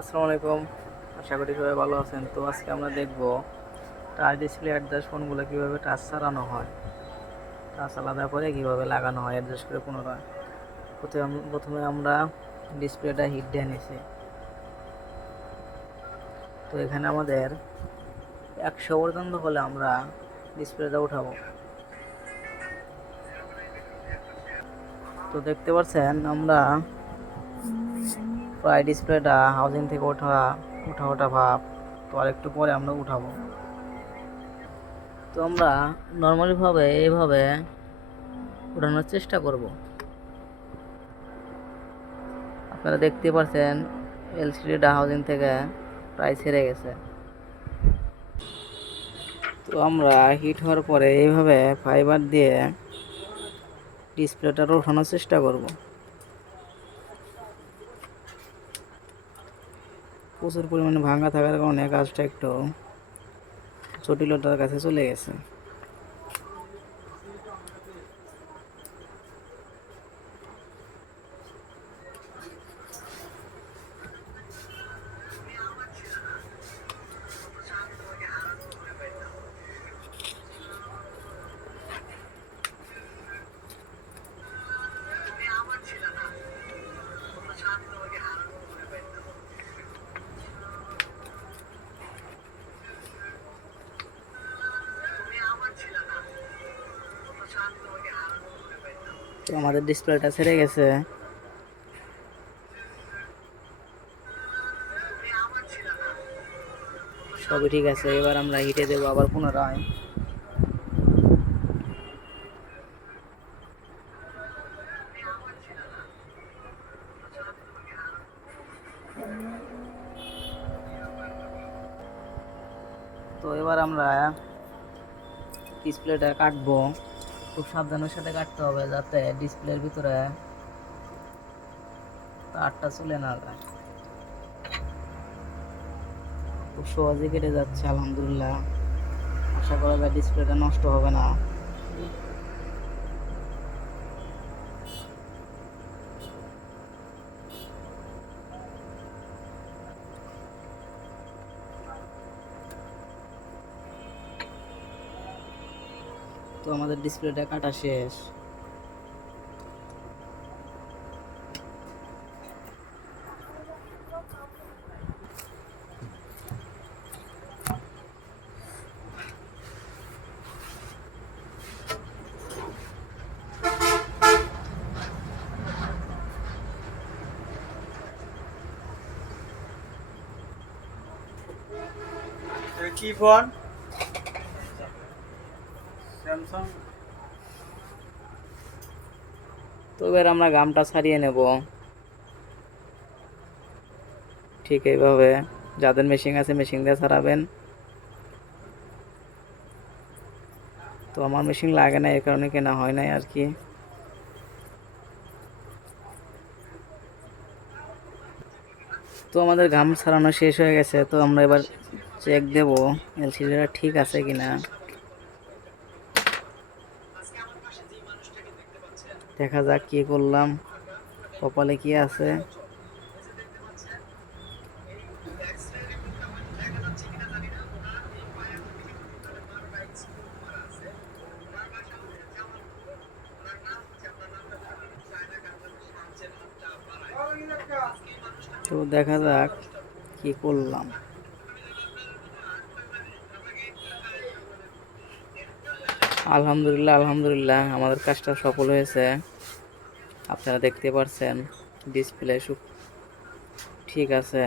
আসসালামু আলাইকুম। আশা করি সবাই ভালো আছেন। তো আজকে আমরা দেখব টাচ ডিসপ্লে অ্যাডজাস্ট ফোনগুলো কীভাবে টাচ চালানো হয়, টাচ আলাদা করে কীভাবে লাগানো হয় অ্যাডজাস্ট করে পুনরায়। প্রথমে আমরা ডিসপ্লেটা হিট দিয়ে নিছি। তো এখানে আমাদের 100 পর্যন্ত হলে আমরা ডিসপ্লেটা উঠাবো। তো দেখতে পাচ্ছেন আমরা প্রায় ডিসপ্লেটা হাউজিং থেকে ওঠা ভাব। তো আরেকটু পরে আমরা উঠাবো। তো আমরা নর্মালিভাবে এইভাবে উঠানোর চেষ্টা করব। আপনারা দেখতে পাচ্ছেন এলসিডিটা হাউজিং থেকে প্রায় ছেড়ে গেছে। তো আমরা হিট হওয়ার পরে এইভাবে ফাইবার দিয়ে ডিসপ্লেটা ওঠানোর চেষ্টা করব। প্রচুর পরিমাণে ভাঙা থাকার কারণে কাজটা একটু জটিলতার কাছে চলে গেছে। তো আমাদের ডিসপ্লেটা ছেড়ে গেছে। সবই ঠিক আছে, এবার আমরা হিটে দেবো আবার পুনরায়। তো এবার আমরা ডিসপ্লেটা কাটবো। খুব সাবধানের সাথে কাটতে হবে যাতে ডিসপ্লের ভিতরে তারটা চলে না যায়। খুব সহজে কেটে যাচ্ছে আলহামদুলিল্লাহ। আশা করা যায় ডিসপ্লেটা নষ্ট হবে না। তো আমাদের ডিসপ্লেটা কাটা শেষ। কি ফোন? স্যামসাং। তো এবার আমরা গামটা ছাড়িয়ে নেব। ঠিক এইভাবে যাদের মেশিন আছে মেশিন দিয়ে ছাড়াবেন। তো আমার মেশিন লাগে না, এর কারণে কেনা হয় নাই আর কি। তো আমাদের ঘাম ছাড়ানো শেষ হয়ে গেছে। তো আমরা এবার চেক দেব এলসিডিটা ঠিক আছে কিনা। দেখা যাক কি করলাম, কপালে কি আছে। তো দেখা যাক কি করলাম। আলহামদুলিল্লাহ আলহামদুলিল্লাহ আমাদের কাজটা সফল হয়েছে। আপনারা দেখতে পাচ্ছেন ডিসপ্লে সব ঠিক আছে।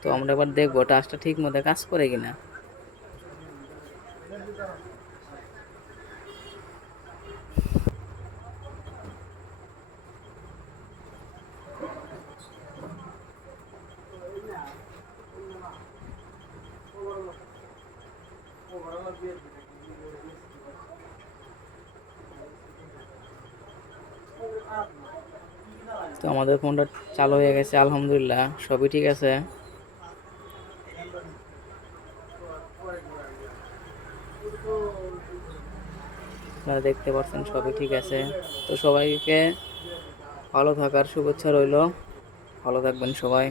তো আমরা এবার দেখবো টাচটা ঠিক মতো কাজ করে কিনা। তো আমাদের ফোনটা চালু হয়ে গেছে আলহামদুলিল্লাহ, সবই ঠিক আছে। আপনারা দেখতে পাচ্ছেন সবই ঠিক আছে। তো সবাইকে ভালো থাকার শুভেচ্ছা রইল। ভালো থাকবেন সবাই।